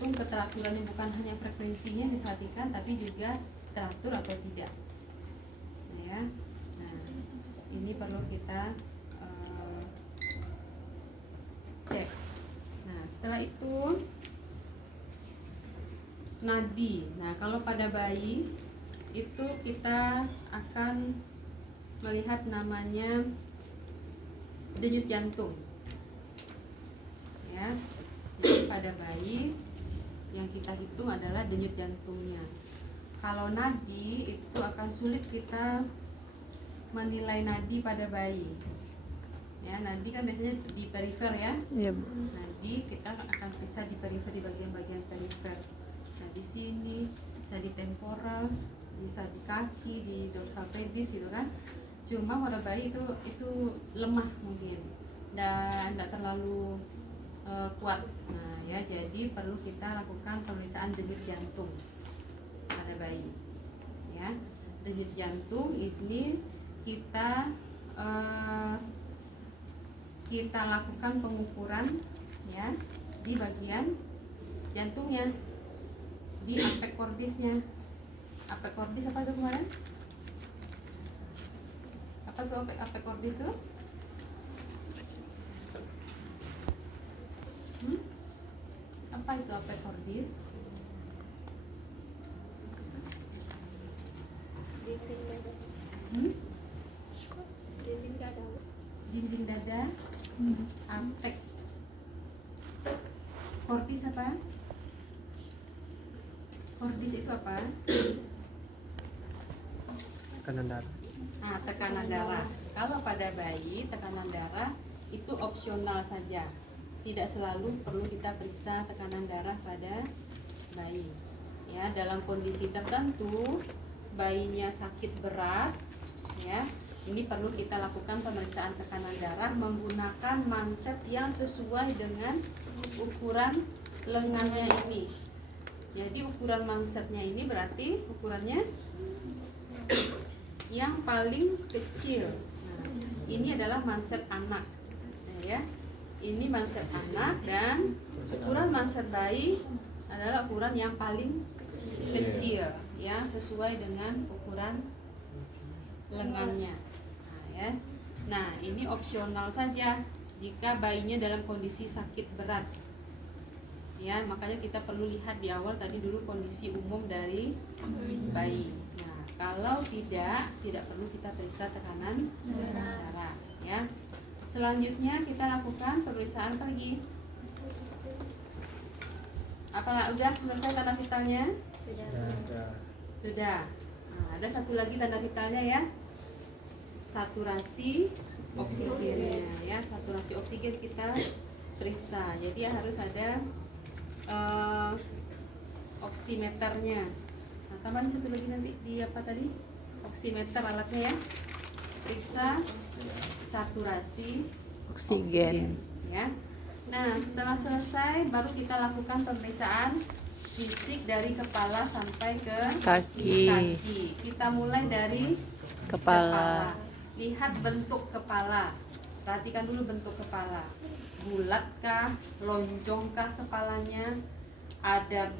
tergantung keteraturannya, bukan hanya frekuensinya yang diperhatikan, tapi juga teratur atau tidak. Nah, ya. Nah, ini perlu kita cek. Nah, setelah itu nadi. Nah, kalau pada bayi itu kita akan melihat namanya denyut jantung. Ya. Jadi pada bayi yang kita hitung adalah denyut jantungnya. Kalau nadi itu akan sulit kita menilai nadi pada bayi. Ya, nadi kan biasanya di perifer ya. Iya, Bu. Nadi kita akan periksa di perifer, di bagian-bagian perifer. Bisa di sini, bisa di temporal, bisa di kaki, di dorsal pedis gitu kan. Cuma pada bayi itu lemah mungkin dan tidak terlalu kuat. Nah, ya, jadi perlu kita lakukan pemeriksaan denyut jantung pada bayi. Ya, denyut jantung ini kita lakukan pengukuran ya di bagian jantungnya, di apek cordisnya. Apek cordis apa itu kemarin? Apa tuh apek cordis tuh? Apa itu apek cordis? Dinding dada. Apek cordis apa? Cordis itu apa? Tekanan darah. Nah, tekanan darah. Kalau pada bayi tekanan darah itu opsional saja. Tidak selalu perlu kita periksa tekanan darah pada bayi. Ya, dalam kondisi tertentu bayinya sakit berat, ya, ini perlu kita lakukan pemeriksaan tekanan darah menggunakan manset yang sesuai dengan ukuran lengannya ini. Jadi ukuran mansetnya ini berarti ukurannya yang paling kecil. Nah, ini adalah manset anak. Nah, ya. Ini manset anak dan ukuran manset bayi adalah ukuran yang paling kecil, ya, sesuai dengan ukuran lengannya. Nah, ya. Nah, ini opsional saja jika bayinya dalam kondisi sakit berat. Ya, makanya kita perlu lihat di awal tadi dulu kondisi umum dari bayi. Nah, kalau tidak perlu kita periksa tekanan darah, ya. Selanjutnya kita lakukan pemeriksaan lagi. Apa udah selesai tanda vitalnya? Sudah. Nah, ada satu lagi tanda vitalnya ya. Saturasi oksigennya ya. Saturasi oksigen kita periksa. Jadi harus ada oximeternya. Nah, tambahin satu lagi nanti di apa tadi? Oximeter alatnya ya. Periksa saturasi oksigen ya. Nah, setelah selesai baru kita lakukan pemeriksaan fisik dari kepala sampai ke Kaki. Kita mulai dari Kepala. Lihat bentuk kepala. Perhatikan dulu bentuk kepala. Bulatkah, lonjongkah kepalanya? Ada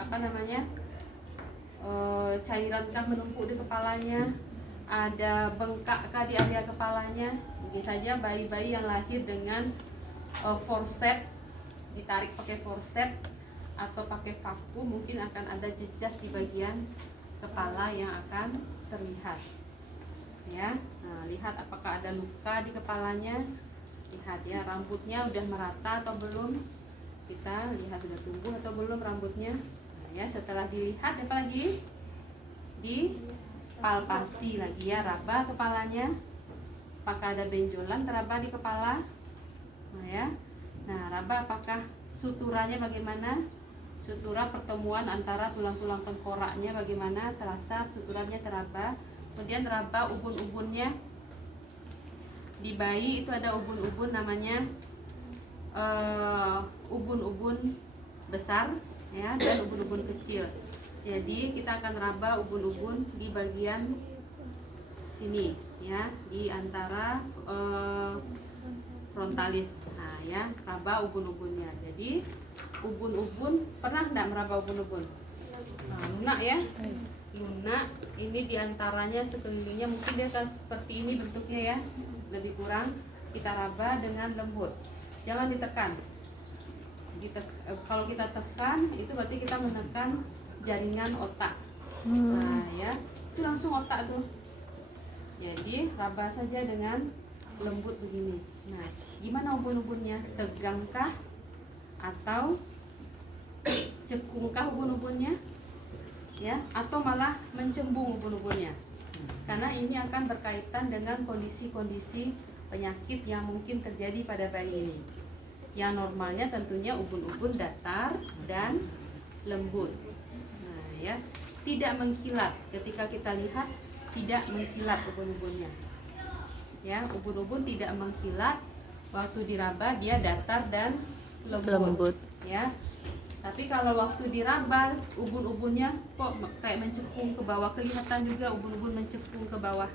apa namanya? Cairankah menumpuk di kepalanya? Ada bengkakkah di area kepalanya? Mungkin saja bayi-bayi yang lahir dengan forceps, ditarik pakai forceps atau pakai vakum, mungkin akan ada jejas di bagian kepala yang akan terlihat. Ya, nah, lihat apakah ada luka di kepalanya. Lihat ya, rambutnya udah merata atau belum? Kita lihat sudah tumbuh atau belum rambutnya. Nah, ya, setelah dilihat apa lagi? Dipalpasi lagi ya, raba kepalanya. Apakah ada benjolan teraba di kepala? Nah, ya. Nah, raba apakah suturanya bagaimana? Sutura pertemuan antara tulang-tulang tengkoraknya bagaimana? Terasa suturanya teraba. Kemudian raba ubun-ubunnya. Di bayi itu ada ubun-ubun namanya ubun-ubun besar ya, dan ubun-ubun kecil. Jadi kita akan raba ubun-ubun di bagian sini ya, di antara frontalis. Nah ya, raba ubun-ubunnya. Jadi ubun-ubun, pernah enggak meraba ubun-ubun? Nah, lunak ya. Lunak ini diantaranya sekelilingnya mungkin dia seperti ini bentuknya ya, lebih kurang. Kita raba dengan lembut, jangan ditekan. Kalau kita tekan itu berarti kita menekan jaringan otak. Nah ya, itu langsung otak tuh. Jadi raba saja dengan lembut begini. Nah, gimana ubun-ubunnya? Tegangkah atau cekungkah ubun-ubunnya? Ya, atau malah mencembung ubun-ubunnya? Karena ini akan berkaitan dengan kondisi-kondisi penyakit yang mungkin terjadi pada bayi ini. Yang normalnya tentunya ubun-ubun datar dan lembut. Nah, ya, tidak mengkilat. Ketika kita lihat tidak mengkilat ubun-ubunnya. Ya, ubun-ubun tidak mengkilat. Waktu diraba dia datar dan lembut. Ya. Tapi kalau waktu diraba ubun-ubunnya kok kayak mencekung ke bawah, kelihatan juga ubun-ubun mencekung ke bawah.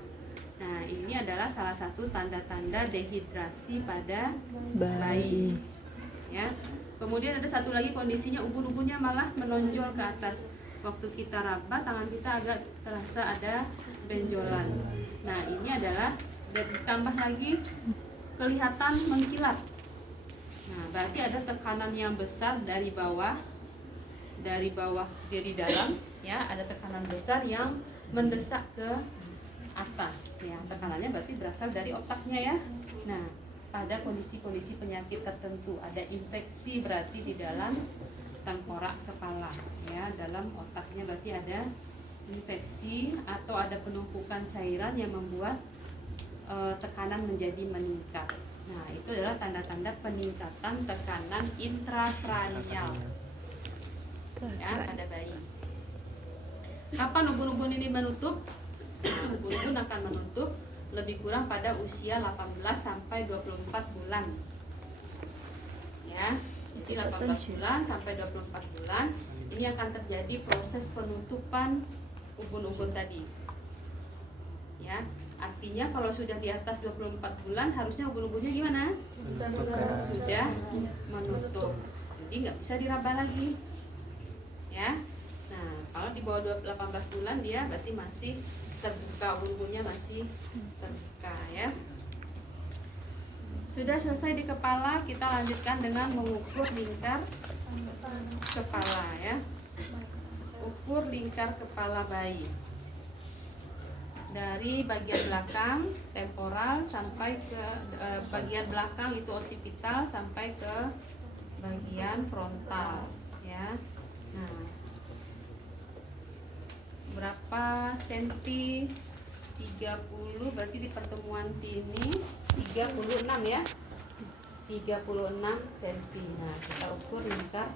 Nah, ini adalah salah satu tanda-tanda dehidrasi pada bayi. Ya. Kemudian ada satu lagi kondisinya ubun-ubunnya malah menonjol ke atas. Waktu kita raba tangan kita agak terasa ada benjolan. Nah, ini adalah ditambah lagi kelihatan mengkilat. Nah, berarti ada tekanan yang besar dari bawah dari dalam ya, ada tekanan besar yang mendesak ke atas ya. Tekanannya berarti berasal dari otaknya ya. Nah, pada kondisi-kondisi penyakit tertentu ada infeksi berarti di dalam tengkorak kepala ya, dalam otaknya berarti ada infeksi atau ada penumpukan cairan yang membuat tekanan menjadi meningkat. Nah, itu adalah tanda-tanda peningkatan tekanan intrakranial ya pada bayi. Kapan ubun-ubun ini menutup? Nah, ubun-ubun akan menutup lebih kurang pada usia 18 sampai 24 bulan. Ya, usia 18 bulan sampai 24 bulan ini akan terjadi proses penutupan ubun-ubun tadi. Ya, artinya kalau sudah di atas 24 bulan harusnya ubun-ubunnya gimana? Sudah menutup. Jadi nggak bisa diraba lagi. Ya. Nah, kalau di bawah 18 bulan dia berarti masih terbuka, ubun-ubunnya masih terbuka ya. Sudah selesai di kepala, kita lanjutkan dengan mengukur lingkar kepala ya. Ukur lingkar kepala bayi. Dari bagian belakang temporal sampai ke bagian belakang itu occipital sampai ke bagian frontal ya. Nah, berapa senti? 30 berarti di pertemuan sini 36 ya. 36 senti. Nah, kita ukur lingkar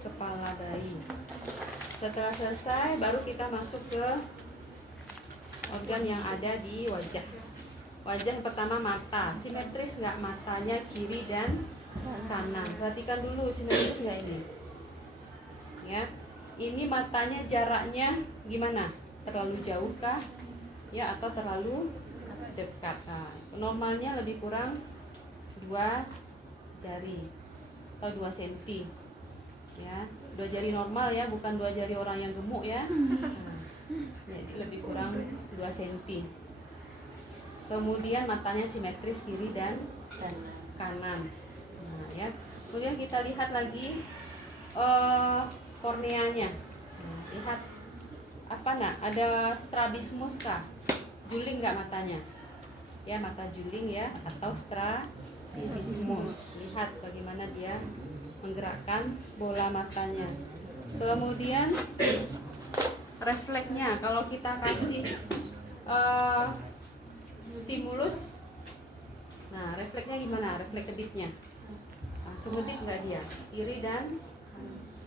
kepala bayi. Setelah selesai baru kita masuk ke organ yang ada di wajah. Wajah pertama mata, simetris nggak matanya kiri dan kanan? Perhatikan dulu simetris nggak ini? Ya, ini matanya jaraknya gimana? Terlalu jauh kah? Ya, atau terlalu dekat? Nah, normalnya lebih kurang 2 jari atau 2 senti. Ya, 2 jari normal ya, bukan 2 jari orang yang gemuk ya. Jadi lebih kurang 2 cm. Kemudian matanya simetris kiri dan kanan. Nah, ya. Kemudian kita lihat lagi korneanya. Nah, lihat apa nak? Ada strabismus kah? Juling nggak matanya? Ya, mata juling ya atau strabismus. Lihat bagaimana dia menggerakkan bola matanya. Kemudian refleksnya, kalau kita kasih stimulus, nah refleksnya gimana? Refleks kedipnya langsung kedip nggak dia? Kiri dan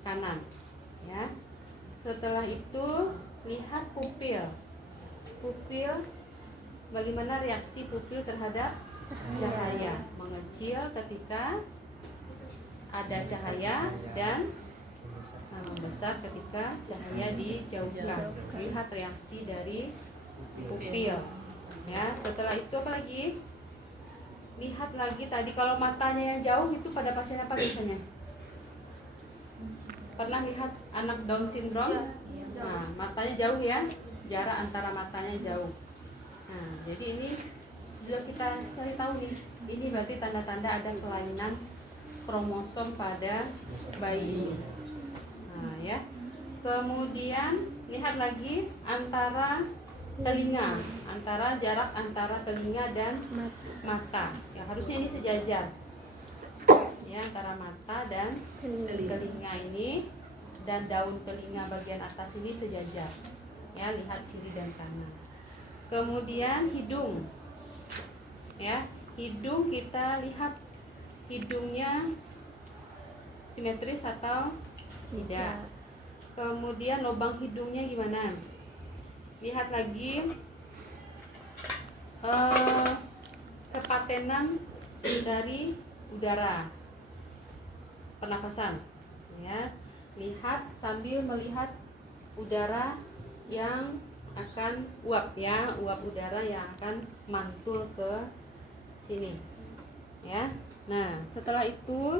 kanan ya. Setelah itu lihat pupil. Bagaimana reaksi pupil terhadap cahaya? Mengecil ketika ada cahaya dan membesar ketika cahaya dijauhkan. Lihat reaksi dari pupil ya. Setelah itu apa lagi? Lihat lagi tadi kalau matanya yang jauh itu pada pasien apa biasanya? Pernah lihat anak Down syndrome? Nah, matanya jauh ya, jarak antara matanya jauh. Nah, jadi ini sudah kita cari tahu nih, ini berarti tanda-tanda ada kelainan kromosom pada bayi ini. Nah, ya. Kemudian lihat lagi antara telinga, jarak antara telinga dan mata. Ya, harusnya ini sejajar. Ya, antara mata dan telinga ini dan daun telinga bagian atas ini sejajar. Ya, lihat kiri dan kanan. Kemudian hidung. Ya, hidung kita lihat hidungnya simetris atau tidak. Kemudian lubang hidungnya gimana? Lihat lagi kepatenan dari udara, pernafasan. Ya, lihat sambil melihat udara yang akan uap ya, uap udara yang akan mantul ke sini. Ya. Nah, setelah itu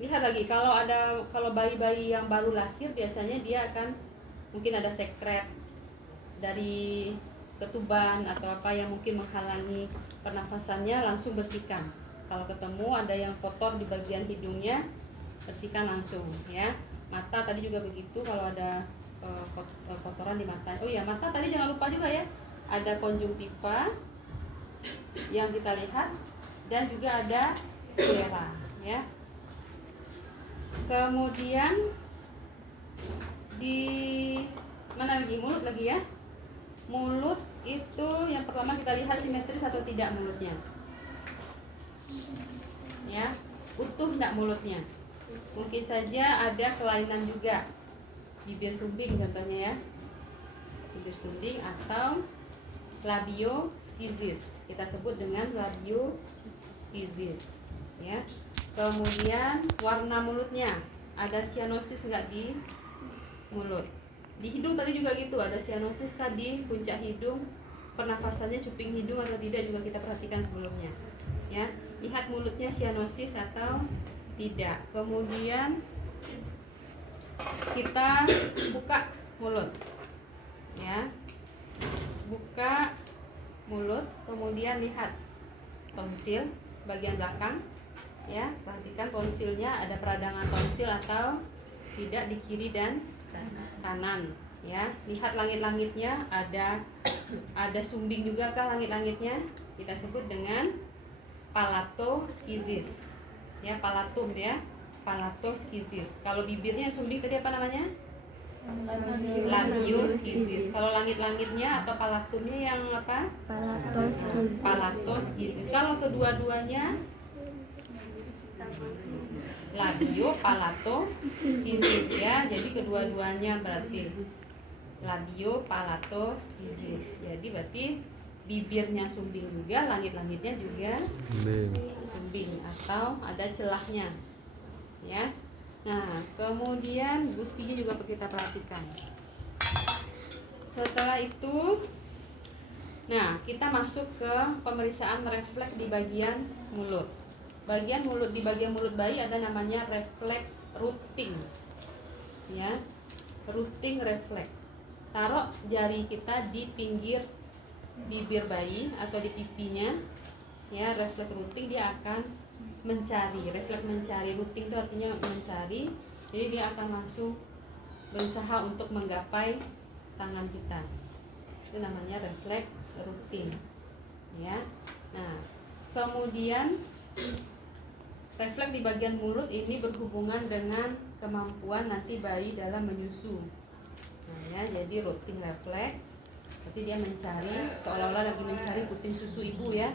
lihat lagi kalau bayi-bayi yang baru lahir biasanya dia akan mungkin ada sekret dari ketuban atau apa yang mungkin menghalangi pernafasannya, langsung bersihkan. Kalau ketemu ada yang kotor di bagian hidungnya, bersihkan langsung ya. Mata tadi juga begitu, kalau ada kotoran di mata. Oh ya, mata tadi jangan lupa juga ya, ada konjungtiva yang kita lihat dan juga ada sclera ya. Kemudian di mana lagi? Mulut lagi ya. Mulut itu yang pertama kita lihat simetris atau tidak mulutnya. Ya, utuh enggak mulutnya. Mungkin saja ada kelainan juga. Bibir sumbing contohnya ya. Bibir sumbing atau labioskizis. Kita sebut dengan labioskizis ya. Kemudian warna mulutnya, ada sianosis enggak di mulut? Di hidung tadi juga gitu, ada sianosis tadi puncak hidung, pernafasannya cuping hidung atau tidak juga kita perhatikan sebelumnya. Ya, lihat mulutnya sianosis atau tidak. Kemudian kita buka mulut. Ya. Buka mulut, kemudian lihat tonsil bagian belakang. Ya, perhatikan tonsilnya ada peradangan tonsil atau tidak di kiri dan kanan. Ya, lihat langit-langitnya ada sumbing juga kah langit-langitnya? Kita sebut dengan palatoskizis. Ya, palatum ya, palatoskizis. Kalau bibirnya sumbing tadi apa namanya? Labioskizis. Kalau langit-langitnya atau palatumnya yang apa? Palatoskizis. Kalau kedua-duanya labio palatoskizis ya. Jadi kedua-duanya berarti labio palatoskizis. Jadi berarti bibirnya sumbing juga, langit-langitnya juga sumbing atau ada celahnya. Ya. Nah, kemudian gusinya juga kita perhatikan. Setelah itu, nah kita masuk ke pemeriksaan refleks di bagian mulut. Di bagian mulut bayi ada namanya refleks ruting. Ya, ruting refleks. Taruh jari kita di pinggir bibir bayi atau di pipinya. Ya, refleks ruting dia akan mencari, refleks mencari. Ruting itu artinya mencari. Jadi dia akan langsung berusaha untuk menggapai tangan kita. Itu namanya refleks ruting. Ya. Nah, kemudian refleks di bagian mulut ini berhubungan dengan kemampuan nanti bayi dalam menyusu. Nah, ya, jadi ruting refleks berarti dia mencari, seolah-olah lagi mencari puting susu ibu ya.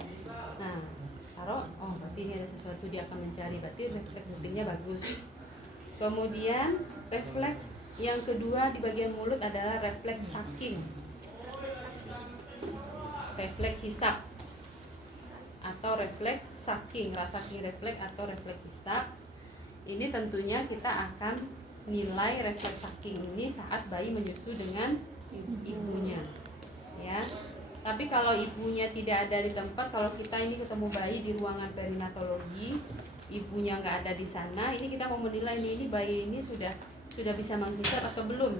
Nah, taruh, oh berarti ini ada sesuatu dia akan mencari, berarti refleks rutingnya bagus. Kemudian refleks yang kedua di bagian mulut adalah refleks sucking, refleks hisap atau refleks sucking, sucking refleks atau refleks hisap. Ini tentunya kita akan nilai refleks sucking ini saat bayi menyusu dengan ibunya. Ya. Tapi kalau ibunya tidak ada di tempat, kalau kita ini ketemu bayi di ruangan perinatologi, ibunya nggak ada di sana, ini kita mau menilai ini bayi ini sudah bisa menghisap atau belum.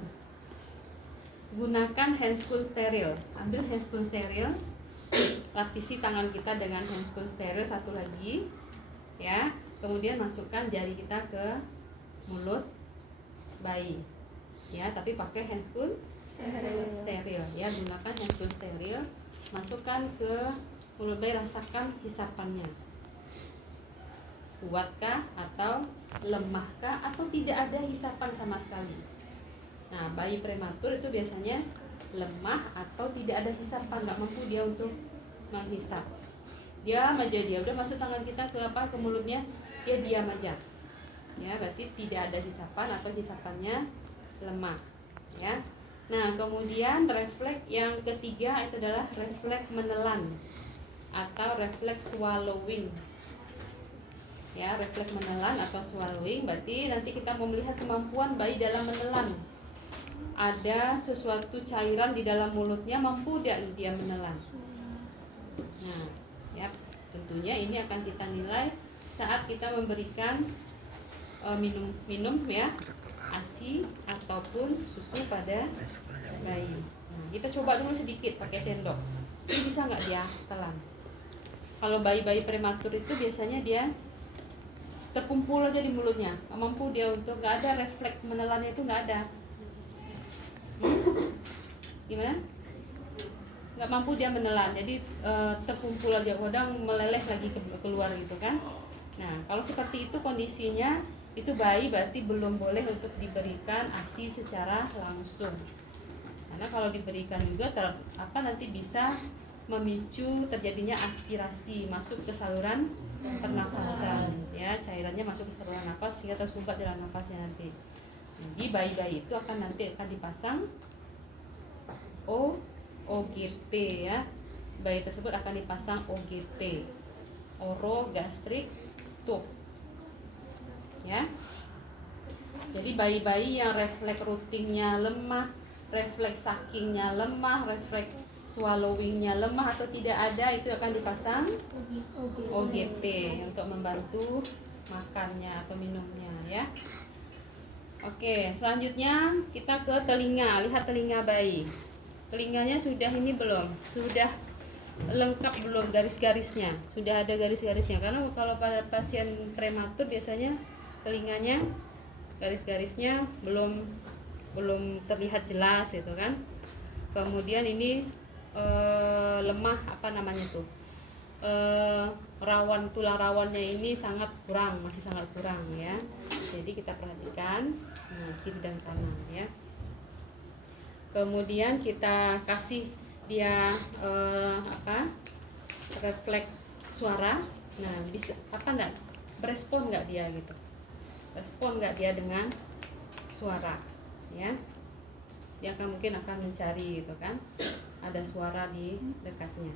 Gunakan handscoon steril. Ambil handscoon steril, lapisi tangan kita dengan handscoon steril satu lagi, ya. Kemudian masukkan jari kita ke mulut bayi, ya. Tapi pakai handscoon steril, ya. Gunakan handscoon steril, masukkan ke mulut bayi, rasakan hisapannya. Kuatkah atau lemahkah atau tidak ada hisapan sama sekali. Nah, bayi prematur itu biasanya lemah atau tidak ada hisapan, nggak mampu dia untuk menghisap. Diam aja, dia udah masuk tangan kita ke ke mulutnya, dia diam aja. Ya, berarti tidak ada hisapan atau hisapannya lemah, ya. Nah, kemudian refleks yang ketiga itu adalah refleks menelan atau refleks swallowing. Ya, refleks menelan atau swallowing berarti nanti kita mau melihat kemampuan bayi dalam menelan. Ada sesuatu cairan di dalam mulutnya, mampu tidak dia menelan. Nah, ya, tentunya ini akan kita nilai saat kita memberikan minum ya, ASI ataupun susu pada bayi. Nah, kita coba dulu sedikit pakai sendok. Ini bisa nggak dia telan? Kalau bayi-bayi prematur itu biasanya dia terkumpul aja di mulutnya, nggak mampu dia untuk, nggak ada refleks menelannya, itu nggak ada. Gimana? Nggak mampu dia menelan, jadi terkumpul aja, kadang meleleh lagi keluar gitu kan. Nah, kalau seperti itu kondisinya, itu bayi berarti belum boleh untuk diberikan ASI secara langsung. Karena kalau diberikan juga nanti bisa memicu terjadinya aspirasi masuk ke saluran pernafasan, ya, cairannya masuk ke saluran nafas sehingga tersumbat dalam nafasnya nanti. Jadi bayi-bayi itu nanti akan dipasang OGT, ya. Bayi tersebut akan dipasang OGT, orogastric tube. Ya. Jadi bayi-bayi yang refleks rutingnya lemah, refleks suckingnya lemah, refleks swallowingnya lemah atau tidak ada, itu akan dipasang OGT untuk membantu makannya atau minumnya, ya. Oke, selanjutnya kita ke telinga. Lihat telinga bayi. Telinganya sudah ini belum? Sudah lengkap belum garis-garisnya? Sudah ada garis-garisnya. Karena kalau pada pasien prematur biasanya telinganya garis-garisnya belum terlihat jelas itu kan. Kemudian ini lemah, rawan, tulang rawannya ini masih sangat kurang, ya. Jadi kita perhatikan kiri dan kanan, ya. Kemudian kita kasih dia refleks suara. Nah, bisa enggak berespon nggak dia gitu? Respon nggak dia dengan suara, ya? Dia mungkin akan mencari gitu kan, ada suara di dekatnya.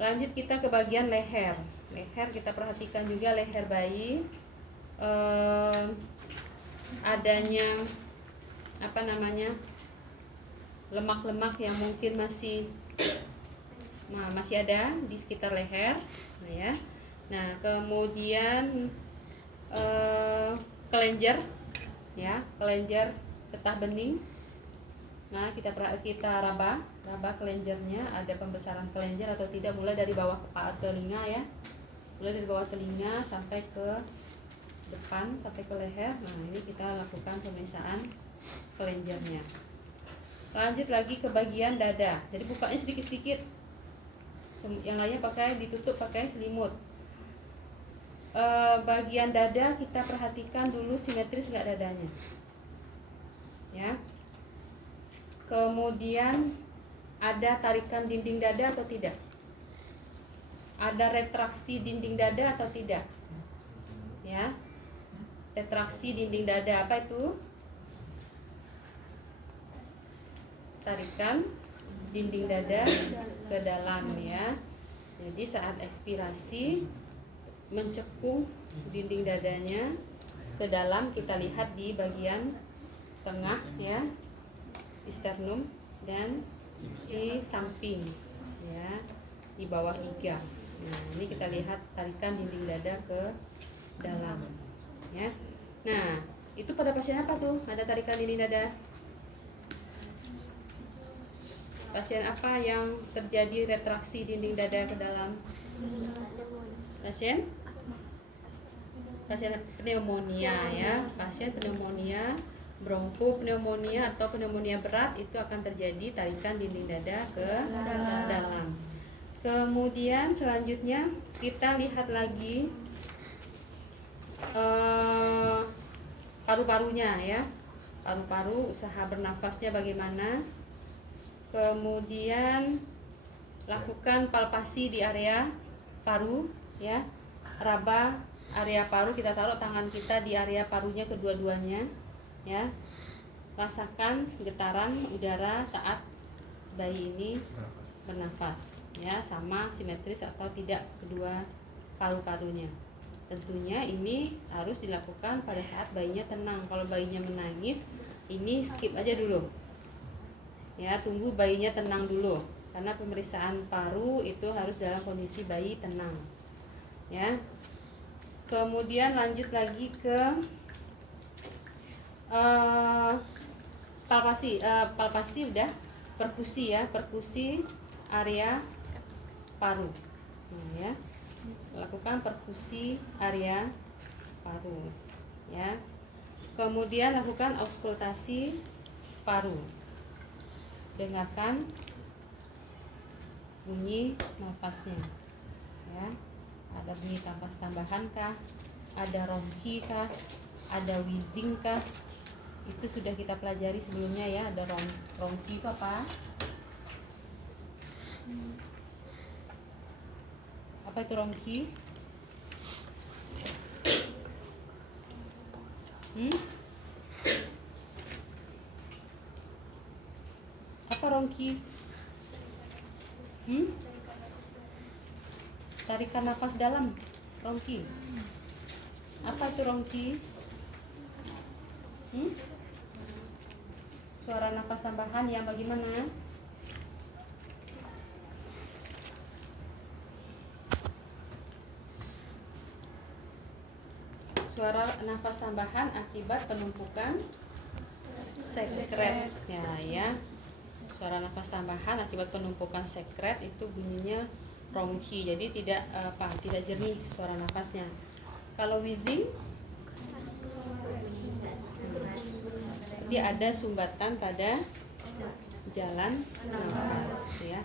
Lanjut kita ke bagian leher. Leher kita perhatikan juga leher bayi, adanya lemak-lemak yang mungkin masih ada di sekitar leher, ya. Nah, kemudian kelenjar, ya, kelenjar getah bening. Nah, kita raba kelenjarnya, ada pembesaran kelenjar atau tidak, mulai dari bawah kepala telinga, ya. Mulai dari bawah telinga sampai ke depan, sampai ke leher. Nah, ini kita lakukan pemeriksaan kelenjarnya. Lanjut lagi ke bagian dada. Jadi bukanya sedikit-sedikit. Yang lainnya ditutup pakai selimut. Bagian dada kita perhatikan dulu simetris nggak dadanya, ya. Kemudian ada tarikan dinding dada atau tidak? Ada retraksi dinding dada atau tidak? Ya. Retraksi dinding dada, apa itu? Tarikan dinding dada ke dalam, ya. Jadi saat ekspirasi mencekung dinding dadanya ke dalam, kita lihat di bagian tengah, ya, di sternum dan di samping, ya, di bawah iga. Nah, ini kita lihat tarikan dinding dada ke dalam, ya. Nah, itu pada pasien apa tuh? Ada tarikan dinding dada? Pasien apa yang terjadi retraksi dinding dada ke dalam? Pasien pneumonia, ya. Pasien pneumonia, bronkopneumonia atau pneumonia berat itu akan terjadi tarikan dinding dada ke dalam. Kemudian selanjutnya kita lihat lagi paru-parunya, ya. Paru-paru, usaha bernafasnya bagaimana. Kemudian lakukan palpasi di area paru, ya. Raba area paru, kita taruh tangan kita di area parunya kedua-duanya, ya. Rasakan getaran udara saat bayi ini bernafas, ya, sama simetris atau tidak kedua paru-parunya. Tentunya ini harus dilakukan pada saat bayinya tenang. Kalau bayinya menangis, ini skip aja dulu, ya, tunggu bayinya tenang dulu, karena pemeriksaan paru itu harus dalam kondisi bayi tenang, ya. Kemudian lanjut lagi ke palpasi udah, perkusi, ya, perkusi area paru. Nah, ya, lakukan perkusi area paru, ya. Kemudian lakukan auskultasi paru. Dengarkan bunyi nafasnya, ya. Ada bunyi nafas tambahan kah? Ada ronki kah? Ada wheezing kah? Itu sudah kita pelajari sebelumnya, ya. Ada ronki itu apa? Apa itu ronki? Apa ronki? Tarikan nafas dalam, ronki. Apa itu ronki? Suara nafas tambahan yang bagaimana? Suara nafas tambahan akibat penumpukan sekret, ya. Suara nafas tambahan akibat penumpukan sekret itu bunyinya ronki. Jadi tidak tidak jernih suara nafasnya. Kalau wheezing, dia ada sumbatan pada jalan nafas, ya.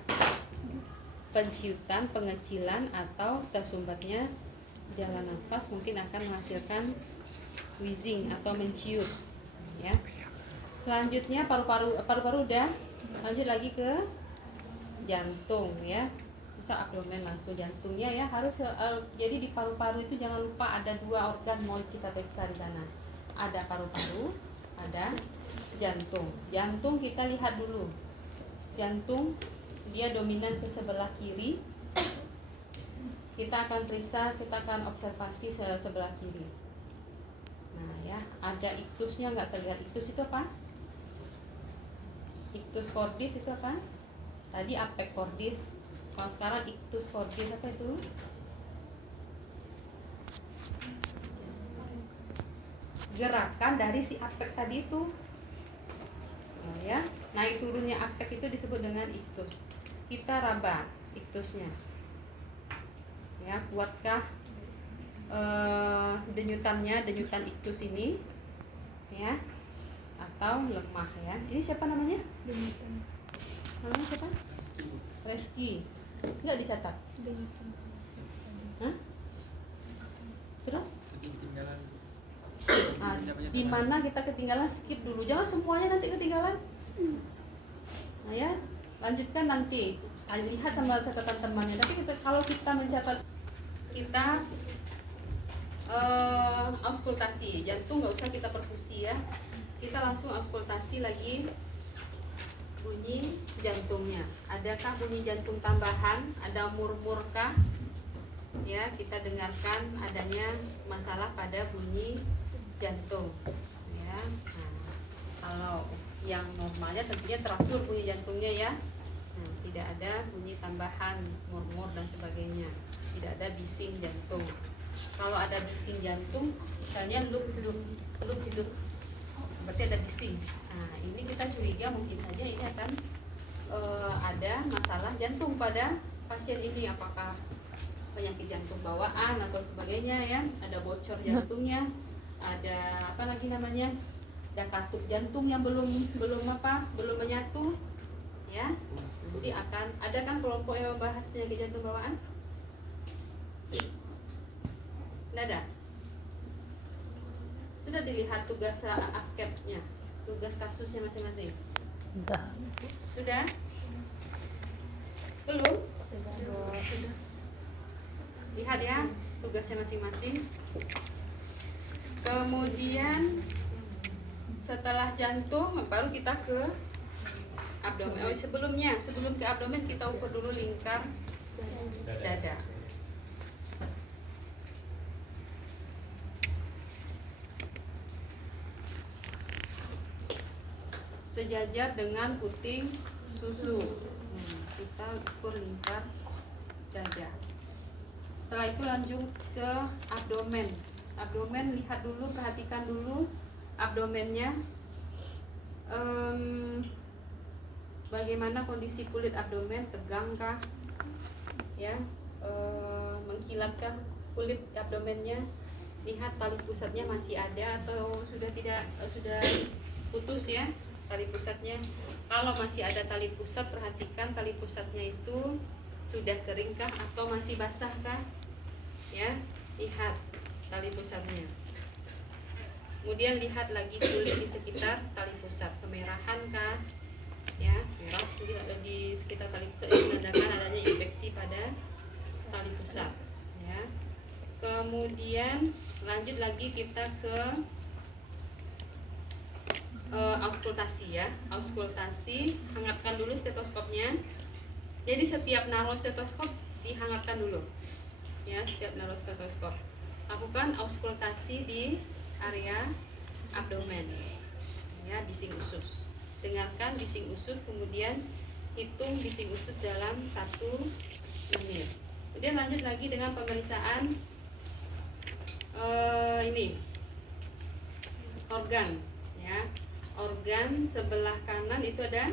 Penciutan, pengecilan atau tersumbatnya jalan nafas mungkin akan menghasilkan wheezing atau menciut, ya. Selanjutnya paru-paru udah, lanjut lagi ke jantung, ya. Bisa abdomen langsung, jantungnya, ya, harus jadi di paru-paru itu jangan lupa ada 2 organ mau kita periksa di sana. Ada paru-paru, ada jantung. Jantung kita lihat dulu. Jantung dia dominan ke sebelah kiri. Kita akan periksa, kita akan observasi sebelah kiri. Nah, ya, ada iktusnya nggak terlihat? Iktus itu apa? Iktus cordis itu apa? Tadi apek cordis. Kalau sekarang iktus cordis apa itu? Gerakan dari si apek tadi itu. Nah, ya, naik turunnya apek itu disebut dengan iktus. Kita raba iktusnya. Ya, kuatkah denyutannya, denyutan iktus ini, ya, atau lemah, ya. Ini siapa namanya? Denyutan. Namanya siapa? Reski. Enggak dicatat. Denyutan. Hah? Terus? Nah, di mana kita ketinggalan, skip dulu. Jangan semuanya nanti ketinggalan. Nah, ya, lanjutkan nanti. Lihat sama catatan temannya. Tapi kalau kita mencatat, kita auskultasi jantung, nggak usah kita perfusi, ya. Kita langsung auskultasi lagi bunyi jantungnya. Adakah bunyi jantung tambahan? Ada murmurkah? Ya, kita dengarkan adanya masalah pada bunyi jantung, ya. Nah, kalau yang normalnya tentunya teratur bunyi jantungnya, ya. Nah, tidak ada bunyi tambahan, murmur dan sebagainya. Tidak ada bising jantung. Kalau ada bising jantung, misalnya lup berarti ada bising. Nah, ini kita curiga mungkin saja ini akan ada masalah jantung pada pasien ini, apakah penyakit jantung bawaan atau sebagainya ya, ada bocor jantungnya, ada apa lagi namanya, ada katup jantung yang belum menyatu ya. Nanti akan ada kan kelompok yang membahas penyakit jantung bawaan? Tidak ada. Sudah dilihat tugas askepnya, tugas kasusnya masing-masing? Sudah? Belum? Sudah. Lihat ya tugasnya masing-masing. Kemudian setelah jantung baru kita ke abdomen. Oh, sebelum ke abdomen kita ukur dulu lingkar dada. Sejajar dengan puting susu. Kita ukur lingkar dada. Setelah itu lanjut ke abdomen. Abdomen lihat dulu, perhatikan dulu abdomennya. Bagaimana kondisi kulit abdomen, tegangkah? Ya, mengkilatkah kulit abdomennya? Lihat tali pusatnya masih ada atau sudah tidak, sudah putus ya tali pusatnya. Kalau masih ada tali pusat, perhatikan tali pusatnya itu sudah keringkah atau masih basahkah? Ya, lihat tali pusatnya. Kemudian lihat lagi kulit di sekitar tali pusat, kemerahan kah? Ya, merah di sekitar tali pusat itu menandakan adanya infeksi pada tali pusat. Ya. Kemudian lanjut lagi kita ke auskultasi ya. Auskultasi, hangatkan dulu stetoskopnya. Jadi setiap naruh stetoskop dihangatkan dulu. Ya, setiap naruh stetoskop. Lakukan auskultasi di area abdomen. Ya, bising usus. Dengarkan bising usus, kemudian hitung bising usus dalam 1 menit. Kemudian lanjut lagi dengan pemeriksaan ini organ ya. Organ sebelah kanan itu ada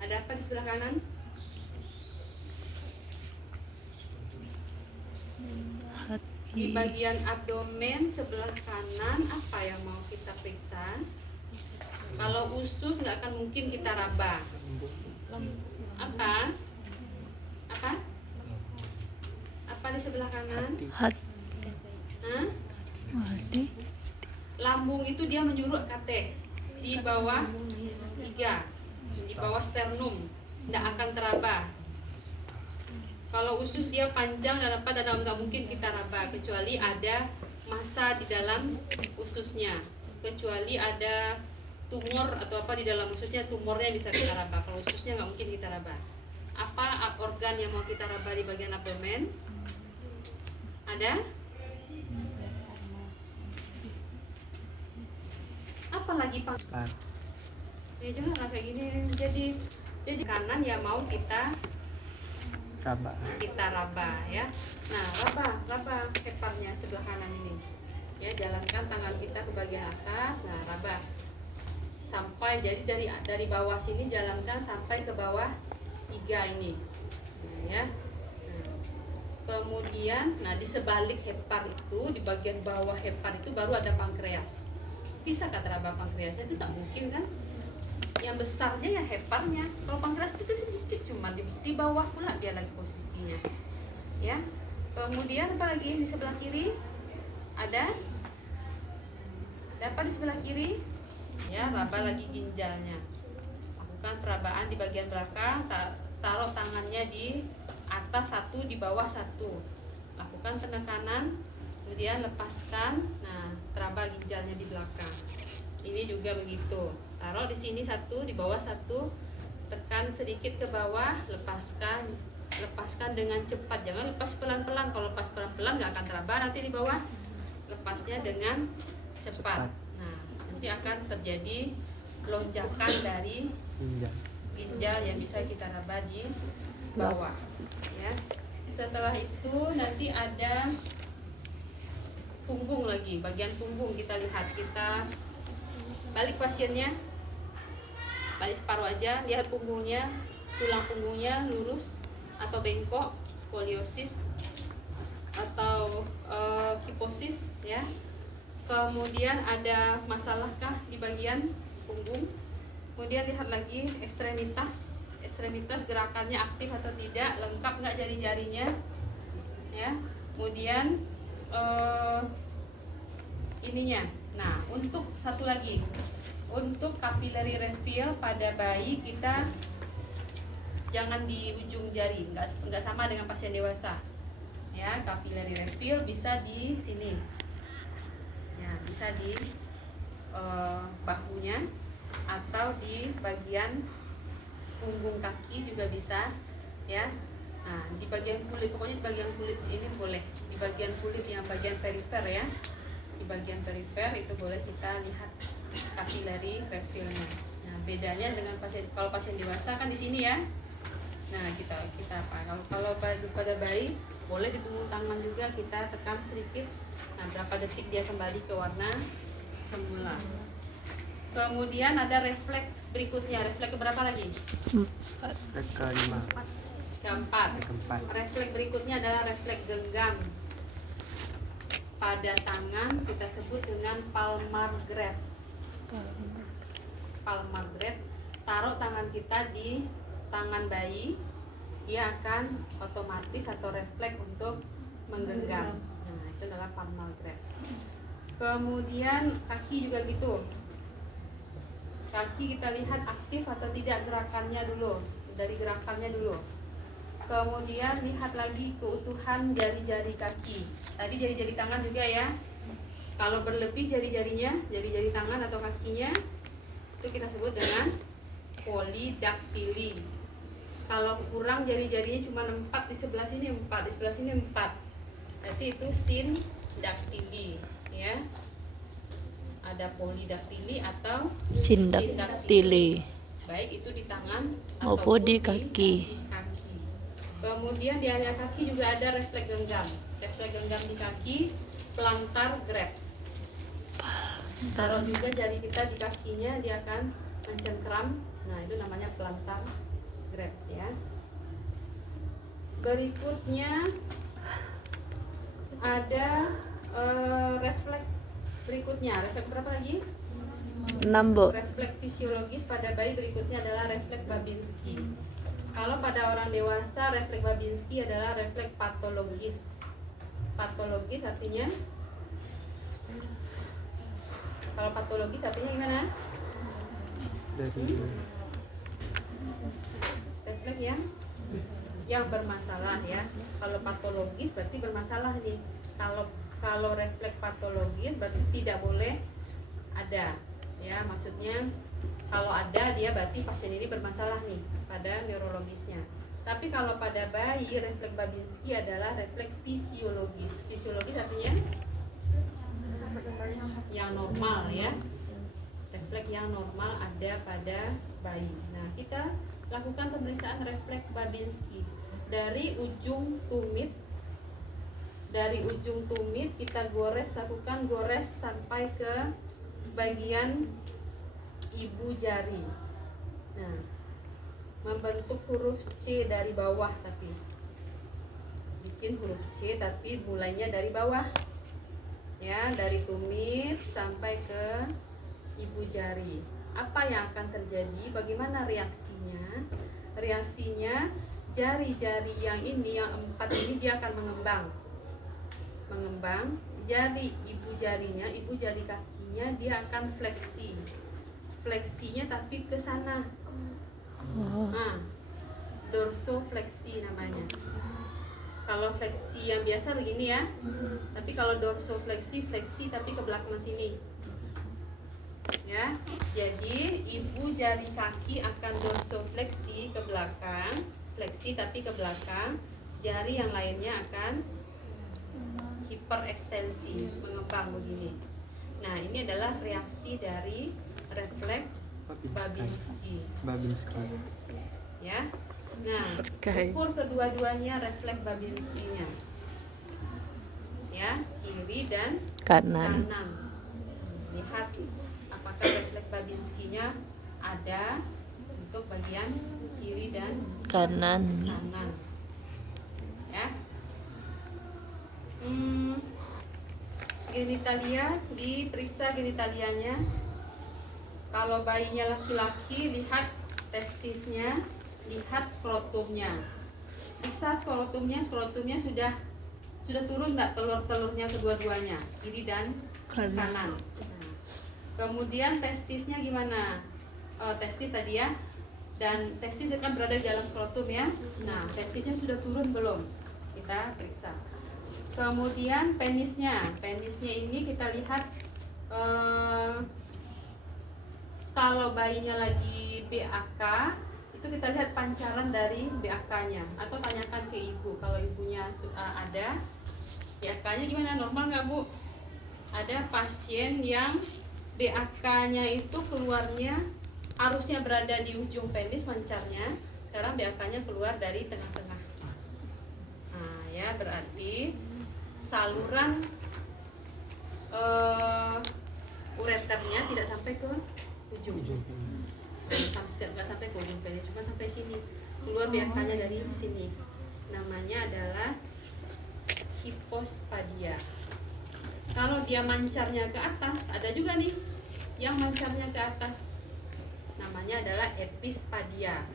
apa di sebelah kanan? Di bagian abdomen sebelah kanan apa yang mau kita periksa? Kalau usus nggak akan mungkin kita raba. Apa? Apa di sebelah kanan? Hah? Lambung itu dia menyurut kate di bawah iga, di bawah sternum, tidak akan teraba. Kalau usus dia panjang dan nggak mungkin kita raba, kecuali ada massa di dalam ususnya, kecuali ada tumor atau apa di dalam ususnya, tumornya bisa kita raba. Kalau ususnya nggak mungkin kita raba. Apa organ yang mau kita raba di bagian abdomen? Ada? Apalagi ya jangan kayak gini. Jadi kanan ya mau kita raba ya. Nah, raba heparnya sebelah kanan ini. Ya, jalankan tangan kita ke bagian atas. Nah, raba sampai, jadi dari bawah sini jalankan sampai ke bawah iga ini. Nah, ya. Kemudian, di sebalik hepar itu, di bagian bawah hepar itu baru ada pankreas. Bisa kata teraba pankreasnya? Itu tak mungkin kan? Yang besarnya ya heparnya. Kalau pankreas itu sedikit, cuma di bawah pula dia lagi posisinya. Ya. Kemudian apa lagi di sebelah kiri? Ada apa di sebelah kiri? Ya, raba lagi ginjalnya. Lakukan perabaan di bagian belakang, taruh tangannya di atas 1, di bawah 1. Lakukan penekanan, kemudian lepaskan. Nah, teraba ginjalnya di belakang. Ini juga begitu. Taruh di sini 1, di bawah 1. Tekan sedikit ke bawah, lepaskan dengan cepat. Jangan lepas pelan-pelan. Kalau lepas pelan-pelan nggak akan teraba nanti di bawah. Lepasnya dengan cepat. Nah, nanti akan terjadi lonjakan dari ginjal yang bisa kita raba di bawah ya. Setelah itu nanti ada punggung lagi, bagian punggung kita lihat, kita balik pasiennya, balik separuh aja, lihat punggungnya, tulang punggungnya lurus atau bengkok, skoliosis atau kiposis ya. Kemudian ada masalahkah di bagian punggung. Kemudian lihat lagi ekstremitas gerakannya aktif atau tidak, lengkap nggak jari-jarinya ya. Kemudian ininya. Nah, untuk satu lagi, untuk capillary refill pada bayi kita jangan di ujung jari, nggak sama dengan pasien dewasa ya. Capillary refill bisa di sini ya, bisa di bahunya atau di bagian punggung kaki juga bisa ya. Nah, di bagian kulit, pokoknya di bagian kulit ini boleh, di bagian kulit yang bagian perifer ya, di bagian perifer itu boleh kita lihat capillary refillnya. Nah, bedanya dengan kalau pasien dewasa kan di sini ya. Nah, kita apa? Kalau pada bayi boleh di punggung tangan juga kita tekan sedikit. Nah, berapa detik dia kembali ke warna semula. Kemudian ada refleks berikutnya. Refleks keberapa lagi? Kelima. Keempat. Refleks berikutnya adalah refleks genggam pada tangan, kita sebut dengan palmar grasp. Palmar grasp, taruh tangan kita di tangan bayi, dia akan otomatis atau refleks untuk menggenggam. Nah, itu adalah palmar grasp. Kemudian kaki juga gitu. Kaki kita lihat aktif atau tidak gerakannya dulu, dari gerakannya dulu. Kemudian lihat lagi keutuhan jari-jari kaki. Tadi jari-jari tangan juga ya. Kalau berlebih jari-jarinya, jari-jari tangan atau kakinya, itu kita sebut dengan polidaktili. Kalau kurang jari-jarinya cuma 4 di sebelah sini 4, di sebelah sini 4, berarti itu sindaktili ya. Ada polidaktili atau Sindaktili. Baik itu di tangan Maupun di kaki. kaki. Kemudian di area kaki juga ada refleks genggam. Refleks genggam di kaki, plantar grasp. Taruh juga jari kita di kakinya, dia akan mencengkram. Nah, itu namanya plantar grasp ya. Berikutnya ada refleks berikutnya. Refleks berapa lagi? 6, Bu. Refleks fisiologis pada bayi berikutnya adalah refleks Babinski. Kalau pada orang dewasa, refleks Babinski adalah refleks patologis. Patologis artinya, kalau patologis artinya gimana? Refleks yang bermasalah ya. Kalau patologis berarti bermasalah nih. Kalau refleks patologis berarti tidak boleh ada ya. Maksudnya kalau ada, dia berarti pasien ini bermasalah nih pada neurologisnya. Tapi kalau pada bayi, refleks Babinski adalah refleks fisiologis. Fisiologis artinya yang normal ya. Refleks yang normal ada pada bayi. Nah, kita lakukan pemeriksaan refleks Babinski dari ujung tumit. Dari ujung tumit kita lakukan gores sampai ke bagian ibu jari. Nah, membentuk huruf C dari bawah, tapi bikin huruf C tapi mulainya dari bawah ya, dari tumit sampai ke ibu jari. Apa yang akan terjadi? Bagaimana reaksinya? Reaksinya jari-jari yang ini, yang 4 ini dia akan mengembang. Jari ibu jarinya, ibu jari kakinya dia akan fleksi. Fleksinya tapi ke sana. Nah, dorsofleksi namanya. Kalau fleksi yang biasa begini ya. Tapi kalau dorsofleksi, fleksi tapi ke belakang sini. Ya. Jadi ibu jari kaki akan dorsofleksi ke belakang, fleksi tapi ke belakang. Jari yang lainnya akan hiperekstensi, mengembang begini. Nah, ini adalah reaksi dari refleks Babinski. Babinski. Ya. Nah, Sky. ukur kedua-duanya refleks Babinskinya. Ya, kiri dan Kanan. kanan. Lihat apakah refleks Babinskinya ada untuk bagian kiri dan Kanan. kanan. Ya. Genitalia, diperiksa genitalianya. Kalau bayinya laki-laki, lihat testisnya, lihat skrotumnya. Periksa skrotumnya sudah turun nggak telur-telurnya kedua-duanya, kiri dan kanan. Nah, kemudian testisnya gimana? Testis tadi ya, dan testis akan berada di dalam skrotum ya. Nah, testisnya sudah turun belum? Kita periksa. Kemudian penisnya ini kita lihat kalau bayinya lagi BAK itu kita lihat pancaran dari BAK-nya, atau tanyakan ke ibu kalau ibunya ada BAK-nya gimana, normal nggak Bu? Ada pasien yang BAK-nya itu keluarnya harusnya berada di ujung penis mancarnya, sekarang BAK-nya keluar dari tengah-tengah. Nah ya, berarti saluran ureternya tidak sampai ke ujung, nggak sampai ke ujung penis, cuma sampai sini, keluar BAK-nya dari sini. Namanya adalah hipospadia. Kalau dia mancarnya ke atas, ada juga nih yang mancarnya ke atas, namanya adalah epispadia.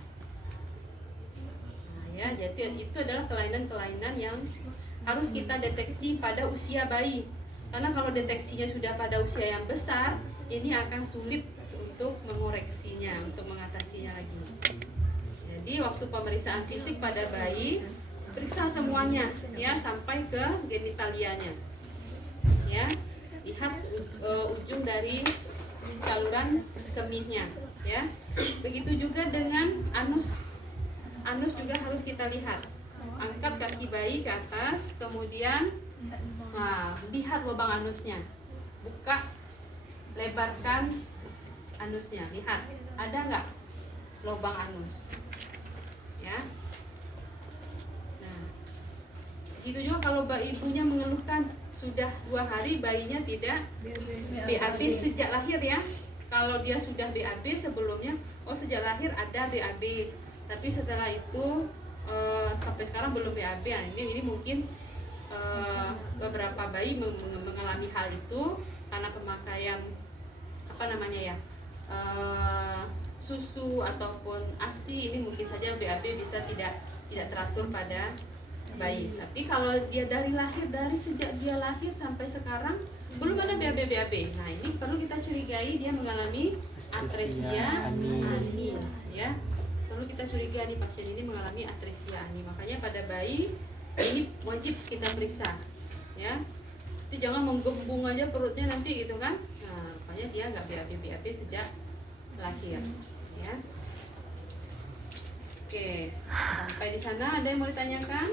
Nah ya, jadi itu adalah kelainan-kelainan yang harus kita deteksi pada usia bayi. Karena kalau deteksinya sudah pada usia yang besar, ini akan sulit untuk mengoreksinya, untuk mengatasinya lagi. Jadi waktu pemeriksaan fisik pada bayi, periksa semuanya ya, sampai ke genitalianya. Ya, lihat ujung dari saluran kemihnya ya. Begitu juga dengan anus. Anus juga harus kita lihat. Angkat kaki bayi ke atas, kemudian lihat lubang anusnya, buka, lebarkan anusnya, lihat ada nggak lubang anus ya. Nah itu juga kalau ibunya mengeluhkan sudah 2 hari bayinya tidak BAB sejak lahir ya. Kalau dia sudah BAB sebelumnya, sejak lahir ada BAB, tapi setelah itu sampai sekarang belum BAB. Nah, ini mungkin beberapa bayi mengalami hal itu karena pemakaian susu ataupun ASI. Ini mungkin saja BAB bisa tidak teratur pada bayi. Tapi kalau dia dari sejak dia lahir sampai sekarang belum ada BAB. Nah ini perlu kita curigai dia mengalami atresia ani ya. Perlu kita curigai nih pasien ini mengalami atresia ani. Makanya pada bayi ini wajib kita periksa ya. Jadi jangan menggembung aja perutnya nanti gitu kan. Nah, makanya dia nggak BAB sejak lahir ya. Oke, sampai di sana ada yang mau ditanyakan?